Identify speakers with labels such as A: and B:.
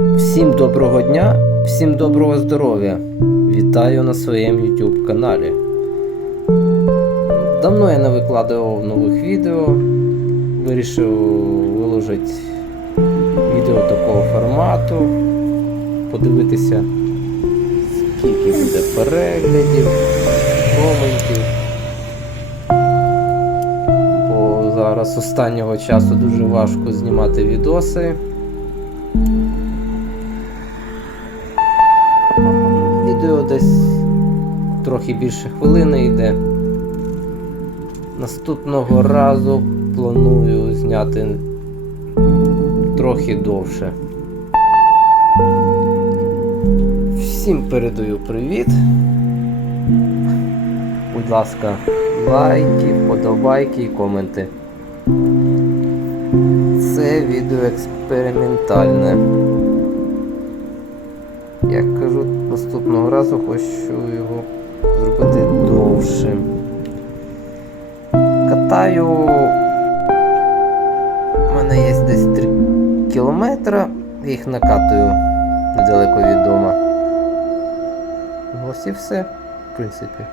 A: Всім доброго дня, всім доброго здоров'я. Вітаю на своєму YouTube каналі. Давно я не викладував нових відео. Вирішив виложити відео такого формату. Подивитися, скільки буде переглядів, коментів. Бо зараз останнього часу дуже важко знімати відоси. Відео десь трохи більше хвилини йде. Наступного разу планую зняти трохи довше. Всім передаю привіт. Будь ласка, лайки, вподобайки і коменти. Це відео експериментальне. Наступного разу хочу його зробити довше. Катаю. У мене є десь 3 кілометри, їх накатую недалеко від дома. Ось і все, в принципі.